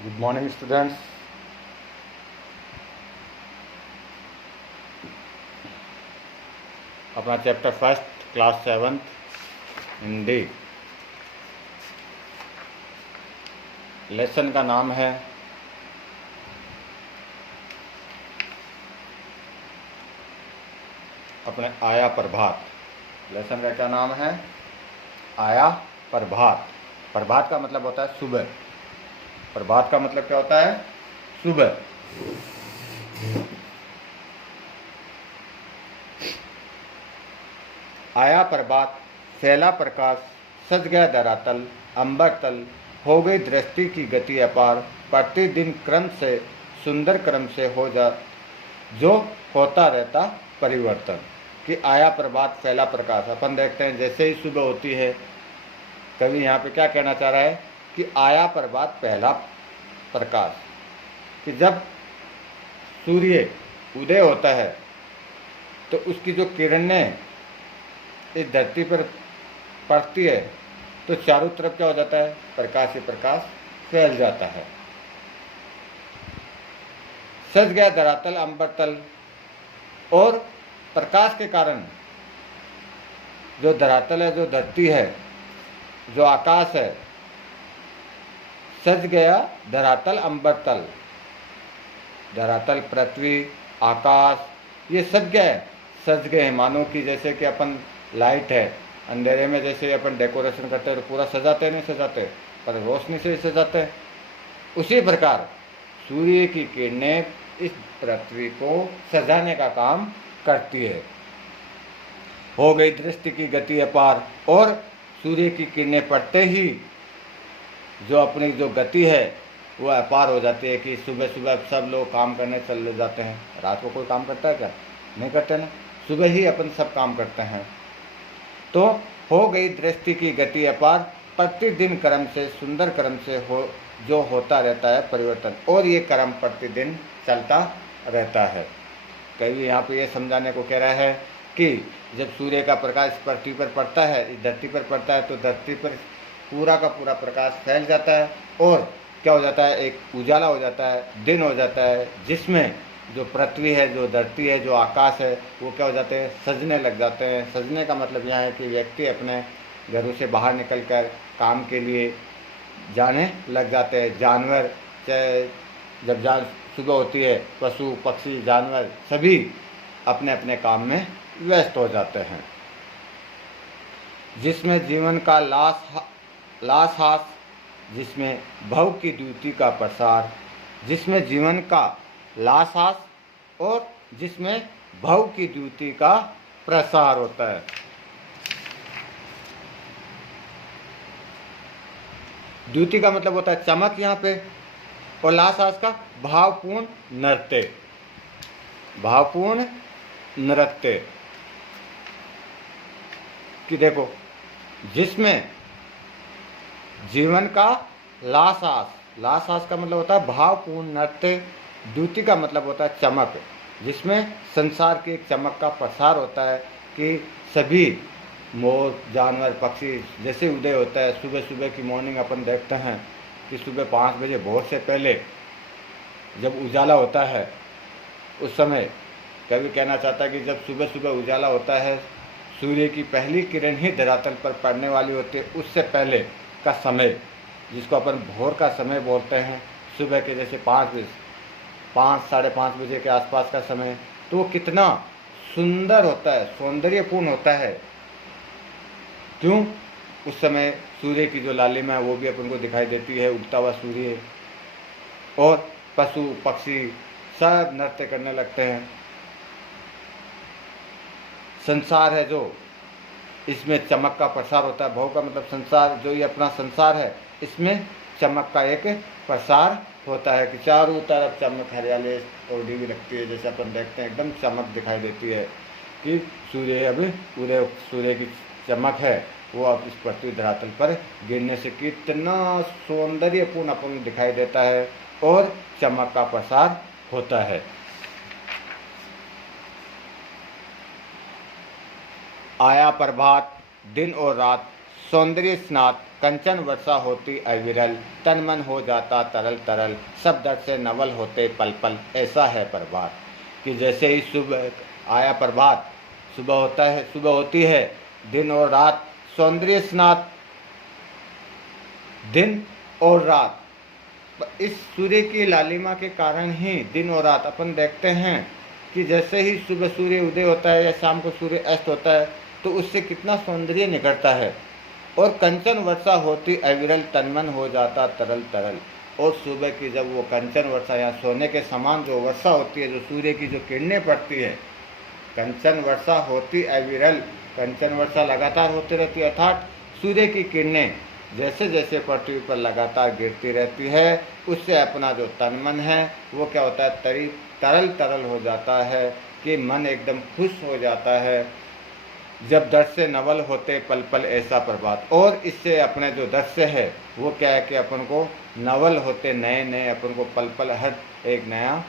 Good morning, students. अपना chapter first class 7th Hindi lesson का नाम है अपने आया प्रभात। लेसन का क्या नाम है? आया प्रभात। प्रभात का मतलब होता है सुबह। प्रभात का मतलब क्या होता है? सुबह। आया प्रभात, फैला प्रकाश, सज गया धरातल, अंबर तल, हो गई दृष्टि की गति अपार, प्रतिदिन क्रम से सुंदर क्रम से हो जा जो होता रहता परिवर्तन। कि आया प्रभात, फैला प्रकाश। अपन देखते हैं जैसे ही सुबह होती है, कवि यहाँ पे क्या कहना चाह रहा है कि आया प्रभात, पहला प्रकाश। कि जब सूर्य उदय होता है तो उसकी जो किरणें इस धरती पर पड़ती है तो चारों तरफ क्या हो जाता है? प्रकाश ही प्रकाश फैल जाता है। सज गया धरातल अंबर तल, और प्रकाश के कारण जो धरातल है, जो धरती है, जो आकाश है, सज गया धरातल अंबर तल। धरातल, पृथ्वी, आकाश, ये सज गए, सज गए। मानो कि जैसे कि अपन लाइट है, अंधेरे में जैसे अपन डेकोरेशन करते हैं तो पूरा सजाते नहीं सजाते, पर रोशनी से सजाते हैं। उसी प्रकार सूर्य की किरणें इस पृथ्वी को सजाने का काम करती है। हो गई दृष्टि की गति अपार, और सूर्य की किरणें पड़ते ही जो अपनी जो गति है वो अपार हो जाती है। कि सुबह सुबह सब लोग काम करने चले जाते हैं। रात को कोई काम करता है क्या? नहीं करते ना। सुबह ही अपन सब काम करते हैं। तो हो गई दृष्टि की गति अपार, प्रतिदिन क्रम से सुंदर क्रम से हो जो होता रहता है परिवर्तन। और ये क्रम प्रतिदिन चलता रहता है। कवि यहाँ पे ये समझाने को कह रहा है कि जब सूर्य का प्रकाश पृथ्वी पर पड़ता है, इस धरती पर पड़ता है, तो धरती पर पूरा का पूरा प्रकाश फैल जाता है और क्या हो जाता है? एक उजाला हो जाता है, दिन हो जाता है, जिसमें जो पृथ्वी है, जो धरती है, जो आकाश है, वो क्या हो जाते हैं? सजने लग जाते हैं। सजने का मतलब यह है कि व्यक्ति अपने घरों से बाहर निकलकर काम के लिए जाने लग जाते हैं। जानवर, चाहे जब सुबह होती है, पशु पक्षी जानवर सभी अपने अपने काम में व्यस्त हो जाते हैं। जिसमें जीवन का लाश हास, जिसमें भव की द्युति का प्रसार, जिसमें जीवन का लाशास और जिसमें भव की द्युति का प्रसार होता है। द्युति का मतलब होता है चमक यहाँ पे, और लाशास का भावपूर्ण नृत्य। भावपूर्ण नृत्य कि देखो, जिसमें जीवन का लाशास, लाशास का मतलब होता है भावपूर्ण नृत्य। द्युति का मतलब होता है चमक, जिसमें संसार की एक चमक का प्रसार होता है। कि सभी मोर, जानवर, पक्षी जैसे उदय होता है, सुबह सुबह की मॉर्निंग अपन देखते हैं कि सुबह 5 बजे भोर से पहले जब उजाला होता है, उस समय कभी कहना चाहता है कि जब सुबह सुबह उजाला होता है, सूर्य की पहली किरण ही धरातल पर पड़ने वाली होती है, उससे पहले का समय, जिसको अपन भोर का समय बोलते हैं, सुबह के जैसे 5 साढ़े 5 बजे के आसपास का समय, तो वो कितना सुंदर होता है, सौंदर्यपूर्ण होता है। क्यों? उस समय सूर्य की जो लालिमा है वो भी अपन को दिखाई देती है, उगता हुआ सूर्य, और पशु पक्षी सब नृत्य करने लगते हैं। संसार है जो, इसमें चमक का प्रसार होता है। भव का मतलब संसार, जो ये अपना संसार है, इसमें चमक का एक प्रसार होता है। कि चारों तरफ चमक, हरियाली ओढ़ी हुई लगती है, जैसे अपन देखते हैं एकदम चमक दिखाई देती है। कि सूर्य अभी पूरे सूर्य की चमक है वो अब इस पृथ्वी धरातल पर गिरने से कितना सौंदर्यपूर्ण अपन दिखाई देता है और चमक का प्रसार होता है। आया प्रभात, दिन और रात सौंदर्य स्नात कंचन वर्षा होती अविरल, तन मन हो जाता तरल तरल, सब दर्द से नवल होते पल पल, ऐसा है प्रभात। कि जैसे ही सुबह आया प्रभात, सुबह होता है, सुबह होती है, दिन और रात सौंदर्य स्नात, दिन और रात, इस सूर्य की लालिमा के कारण ही दिन और रात अपन देखते हैं कि जैसे ही सुबह सूर्य उदय होता है या शाम को सूर्य अस्त होता है तो उससे कितना सौंदर्य निकलता है। और कंचन वर्षा होती अविरल, तनमन हो जाता तरल तरल। और सुबह की जब वो कंचन वर्षा या सोने के समान जो वर्षा होती है, जो सूर्य की जो किरणें पड़ती है, कंचन वर्षा होती अविरल, कंचन वर्षा लगातार होती रहती है, अर्थात सूर्य की किरणें जैसे जैसे पृथ्वी पर लगातार गिरती रहती है, उससे अपना जो तन मन है वो क्या होता है, तरल तरल हो जाता है, कि मन एकदम खुश हो जाता है। जब दृश्य नवल होते पल पल, ऐसा प्रभात। और इससे अपने जो दृश्य है वो क्या है कि अपन को नवल होते, नए नए अपन को पल पल हर एक नया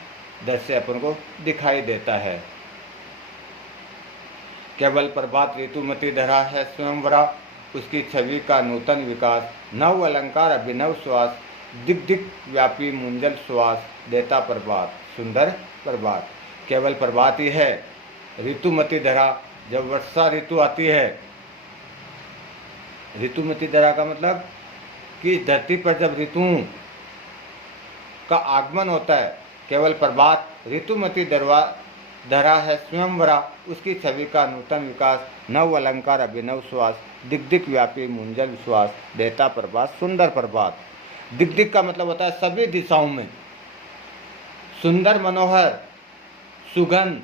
दृश्य अपन को दिखाई देता है। केवल प्रभात ऋतुमती धरा है स्वयंवरा, उसकी छवि का नूतन विकास, नव अलंकार अभिनव श्वास, दिक दिक व्यापी मुंजल श्वास, देता प्रभात सुंदर प्रभात। केवल प्रभात ही है, ऋतुमती धरा, जब वर्षा ऋतु आती है, ऋतुमती धरा का मतलब कि धरती पर जब ऋतुओं का आगमन होता है, केवल प्रभात ऋतुमती धरा है स्वयंवरा, उसकी छवि का नूतन विकास, नव अलंकार अभिनव श्वास, दिक दिक व्यापी मुंजल विश्वास, देता प्रभात सुंदर प्रभात। दिक दिक का मतलब होता है सभी दिशाओं में, सुंदर मनोहर, सुगंध,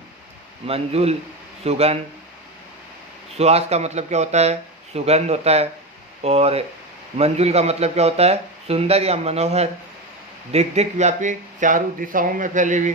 मंजुल सुगंध, श्वास का मतलब क्या होता है, सुगंध होता है, और मंजुल का मतलब क्या होता है, सुंदर या मनोहर, दिक दिक व्यापी, चारों दिशाओं में फैली हुई।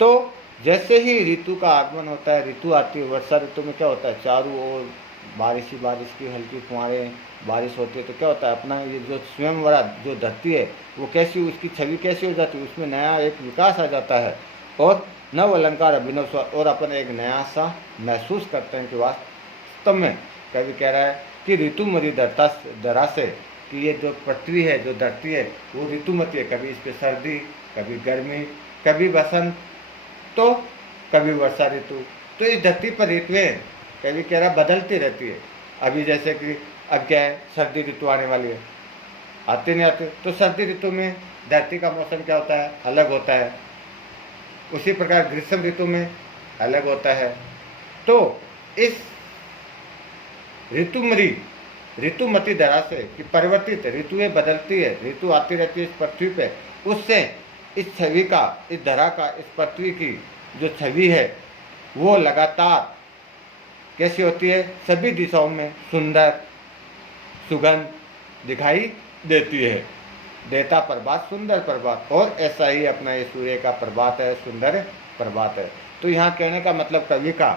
तो जैसे ही ऋतु का आगमन होता है, ऋतु आती है, वर्षा ऋतु में क्या होता है, चारों ओर बारिश ही बारिश की हल्की फुहारें बारिश होती है, तो क्या होता है, अपना ये जो स्वयंवरा जो धरती है वो कैसी, उसकी छवि कैसी हो जाती है, उसमें नया एक विकास आ जाता है, और नव अलंकार अभिनव श्वास, और अपन एक नया सा महसूस करते हैं कि वास्तव में कवि कह रहा है कि ऋतुमती धरा से, कि ये जो पृथ्वी है, जो धरती है, वो ऋतुमती है, कभी इस पर सर्दी, कभी गर्मी, कभी बसंत, तो कभी वर्षा ऋतु। तो इस धरती पर ऋतुएं कभी कह रहा बदलती रहती है। अभी जैसे कि अब क्या है, सर्दी ऋतु आने वाली है, आती नहीं आती, तो सर्दी ऋतु में धरती का मौसम क्या होता है, अलग होता है। उसी प्रकार ग्रीष्म ऋतु में अलग होता है। तो इस ऋतुमती धरा से कि परिवर्तित ऋतुएं बदलती है, ऋतु आती रहती है इस पृथ्वी पे, उससे इस छवि का, इस धरा का, इस पृथ्वी की जो छवि है वो लगातार कैसी होती है, सभी दिशाओं में सुंदर सुगंध दिखाई देती है, देता प्रभात सुंदर प्रभात। और ऐसा ही अपना ये सूर्य का प्रभात है, सुंदर प्रभात है। तो यहाँ कहने का मतलब कवि का,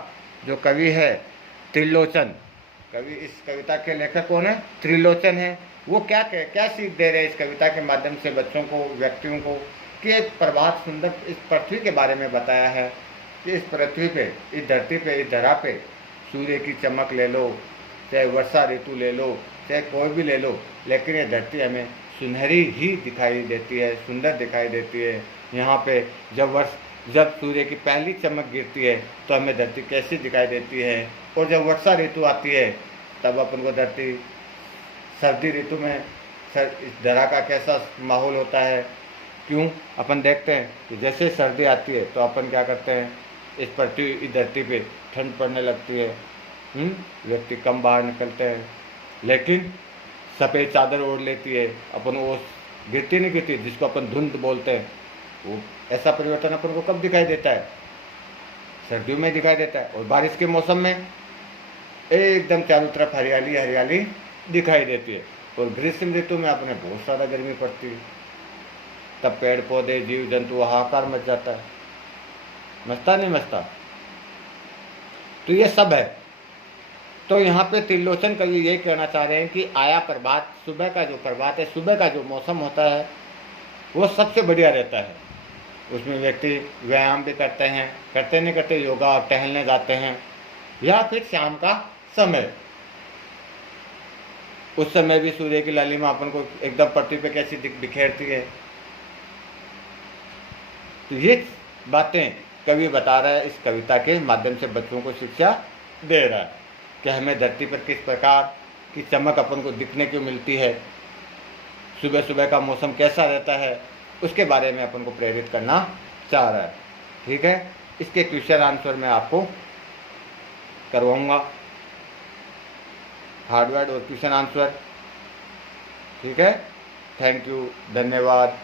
जो कवि है त्रिलोचन, कवि, इस कविता के लेखक कौन है, त्रिलोचन है। वो क्या सीख दे रहे हैं इस कविता के माध्यम से बच्चों को, व्यक्तियों को, कि एक प्रभात सुंदर इस पृथ्वी के बारे में बताया है कि इस पृथ्वी पे, इस धरती पे, इस धरा पे सूर्य की चमक ले लो, चाहे वर्षा ऋतु ले लो, चाहे कोई भी ले लो, लेकिन ये धरती हमें सुनहरी ही दिखाई देती है, सुंदर दिखाई देती है। यहाँ पे जब सूर्य की पहली चमक गिरती है तो हमें धरती कैसी दिखाई देती है, और जब वर्षा ऋतु आती है तब अपन को धरती, सर्दी ऋतु में इस धरा का कैसा माहौल होता है। क्यों, अपन देखते हैं कि जैसे सर्दी आती है तो अपन क्या करते हैं, इस पृथ्वी, इस धरती पे ठंड पड़ने लगती है, व्यक्ति कम बाहर निकलते हैं, लेकिन सफ़ेद चादर ओढ़ लेती है, अपन वो गिरती नहीं गिरती, जिसको अपन धुंध बोलते हैं, वो ऐसा परिवर्तन अपन को कब दिखाई देता है, सर्दियों में दिखाई देता है। और बारिश के मौसम में एकदम चारों तरफ हरियाली हरियाली दिखाई देती है। और ग्रीष्म ऋतु में अपने बहुत ज़्यादा गर्मी पड़ती है, तब पेड़ पौधे जीव जंतु हाहाकार मच जाता है, मचता नहीं मचता। तो ये सब है। तो यहाँ पे त्रिलोचन कवि ये कहना चाह रहे हैं कि आया प्रभात, सुबह का जो प्रभात है, सुबह का जो मौसम होता है वो सबसे बढ़िया रहता है। उसमें व्यक्ति व्यायाम भी करते हैं, करते नहीं करते योगा टहलने जाते हैं, या फिर शाम का समय उस समय भी सूर्य की लालिमा अपन को एकदम पृथ्वी पे कैसी बिखेरती है। तो ये बातें कवि बता रहा है, इस कविता के माध्यम से बच्चों को शिक्षा दे रहा है कि हमें धरती पर किस प्रकार की चमक अपन को दिखने को मिलती है, सुबह सुबह का मौसम कैसा रहता है, उसके बारे में अपन को प्रेरित करना चाह रहा है। ठीक है, इसके क्वेश्चन आंसर मैं आपको करवाऊंगा, हार्डवर्ड और क्वेश्चन आंसर। ठीक है, थैंक यू, धन्यवाद।